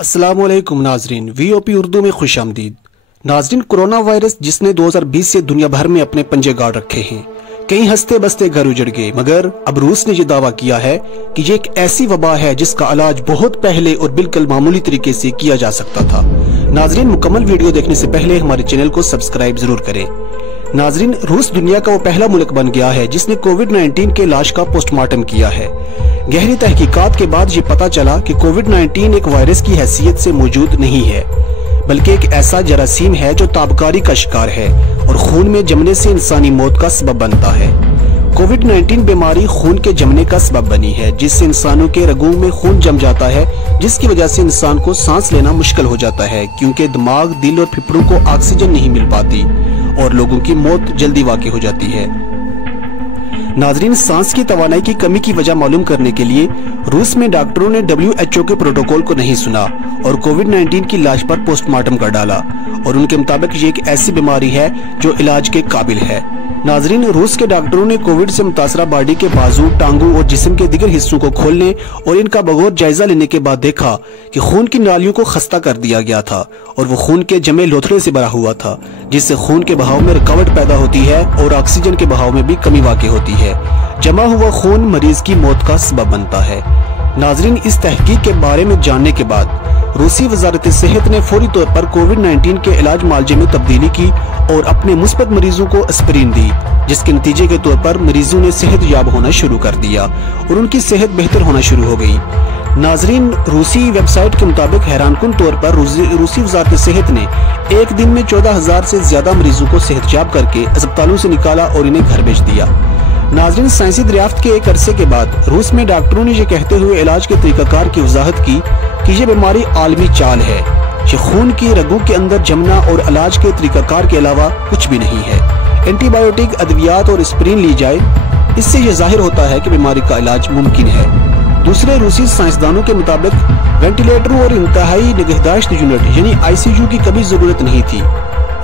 अस्सलामुअलैकुम नाजरीन, VOP उर्दू में खुश आमदीद। नाजरीन, कोरोना वायरस जिसने 2020 से दुनिया भर में अपने पंजे गाड़ रखे हैं, कई हंसते बसते घर उजड़ गए, मगर अब रूस ने यह दावा किया है कि ये एक ऐसी वबा है जिसका इलाज बहुत पहले और बिल्कुल मामूली तरीके से किया जा सकता था। नाजरीन, मुकम्मल वीडियो देखने से पहले हमारे चैनल को सब्सक्राइब जरूर करें। नाजरीन, रूस दुनिया का वो पहला मुल्क बन गया है जिसने कोविड-19 के लाश का पोस्टमार्टम किया है। गहरी तहकीकात के बाद ये पता चला कि कोविड-19 एक वायरस की हैसियत से मौजूद नहीं है, बल्कि एक ऐसा जरासीम है जो ताबकारी का शिकार है और खून में जमने से इंसानी मौत का सबब बनता है। कोविड-19 बीमारी खून के जमने का सबब बनी है, जिससे इंसानों के रगों में खून जम जाता है, जिसकी वजह से इंसान को सांस लेना मुश्किल हो जाता है, क्योंकि दिमाग, दिल और फेफड़ों को ऑक्सीजन नहीं मिल पाती और लोगों की मौत जल्दी वाक़ई हो जाती है। नाजरीन, सांस की तवानाई की कमी की वजह मालूम करने के लिए रूस में डॉक्टरों ने WHO के प्रोटोकॉल को नहीं सुना और कोविड-19 की लाश पर पोस्टमार्टम कर डाला और उनके मुताबिक ये एक ऐसी बीमारी है जो इलाज के काबिल है। नाजरीन, रूस के डॉक्टरों ने कोविड से मुतासरा बॉडी के बाजू, टांगों और जिस्म के दीगर हिस्सों को खोलने और इनका बगौर जायजा लेने के बाद देखा कि खून की नालियों को खस्ता कर दिया गया था और वो खून के जमे लोथड़े से भरा हुआ था, जिससे खून के बहाव में रुकावट पैदा होती है और ऑक्सीजन के बहाव में भी कमी वाक़ई होती है। जमा हुआ खून मरीज की मौत का सबब बनता है। नाजरीन, इस तहकीक के बारे में जानने के बाद रूसी वजारत सेहत ने फौरी तौर पर कोविड-19 के इलाज मालजे में तब्दीली की और अपने मुस्बत मरीजों को एस्पिरिन दी, जिसके नतीजे के तौर पर मरीजों ने सेहत याब होना शुरू कर दिया और उनकी सेहत बेहतर होना शुरू हो गई। नाजरीन, रूसी वेबसाइट के मुताबिक हैरानकुन तौर पर रूसी वजारत सेहत ने एक दिन में 14,000 से ज्यादा मरीजों को सेहतयाब करके अस्पतालों से निकाला और इन्हें घर भेज दिया। नाजरीन, साइंसी दरियाफ्त के एक अरसे के बाद रूस में डॉक्टरों ने यह कहते हुए इलाज के तरीकाकार की वजाहत की कि यह बीमारी आलमी चाल है। ये खून की रगों के अंदर जमना और इलाज के तरीकाकार के अलावा कुछ भी नहीं है। एंटीबायोटिक, अद्वियात और एस्पिरिन ली जाए, इससे यह जाहिर होता है कि बीमारी का इलाज मुमकिन है। दूसरे रूसी साइंसदानों के मुताबिक वेंटिलेटरों और इंतहाई निगहदाश्त यूनिट यानी ICU की कभी जरूरत नहीं थी।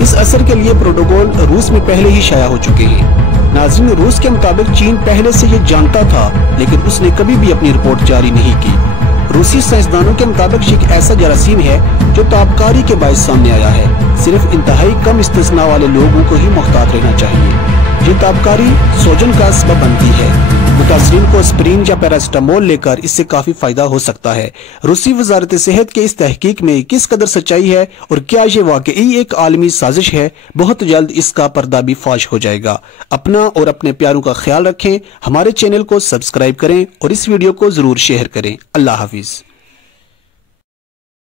इस असर के लिए प्रोटोकॉल रूस में पहले ही शाया हो चुके हैं। नाज़रीन, रूस के मुताबिक चीन पहले से ये जानता था, लेकिन उसने कभी भी अपनी रिपोर्ट जारी नहीं की। रूसी साइंसदानों के मुताबिक ये एक ऐसा जरासीम है जो ताबकारी के बायस सामने आया है। सिर्फ इंतहाई कम इस्तिस्ना वाले लोगों को ही मुहतात रहना चाहिए। ये ताबकारी सोजन का सबब बनती है। मुतासरीन को एस्पिरिन या पैरासिटामोल लेकर इससे काफी फायदा हो सकता है। रूसी वजारत सेहत के इस तहकीक में किस कदर सच्चाई है और क्या ये वाकई एक आलमी साजिश है, बहुत जल्द इसका पर्दा भी फाश हो जाएगा। अपना और अपने प्यारों का ख्याल रखें, हमारे चैनल को सब्सक्राइब करें और इस वीडियो को जरूर शेयर करें। अल्लाह हाफिज।